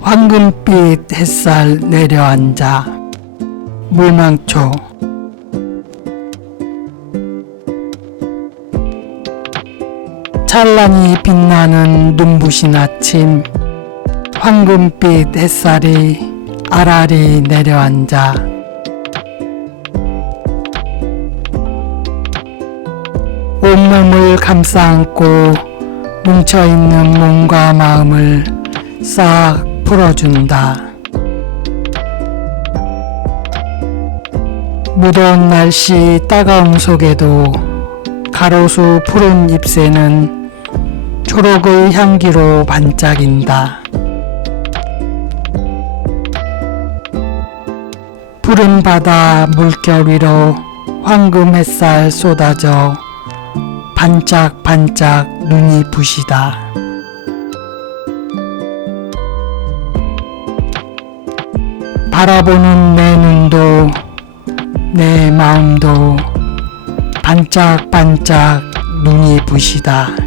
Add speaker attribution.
Speaker 1: 황금빛 햇살 내려앉아 물망초. 찬란히 빛나는 눈부신 아침 황금빛 햇살이 아라리 내려앉아 온몸을 감싸 안고 뭉쳐있는 몸과 마음을 싹 풀어준다. 무더운 날씨 따가움 속에도 가로수 푸른 잎새는 초록의 향기로 반짝인다. 푸른 바다 물결 위로 황금 햇살 쏟아져 반짝반짝 눈이 부시다. 바라보는 내 눈도 내 마음도 반짝반짝 눈이 부시다.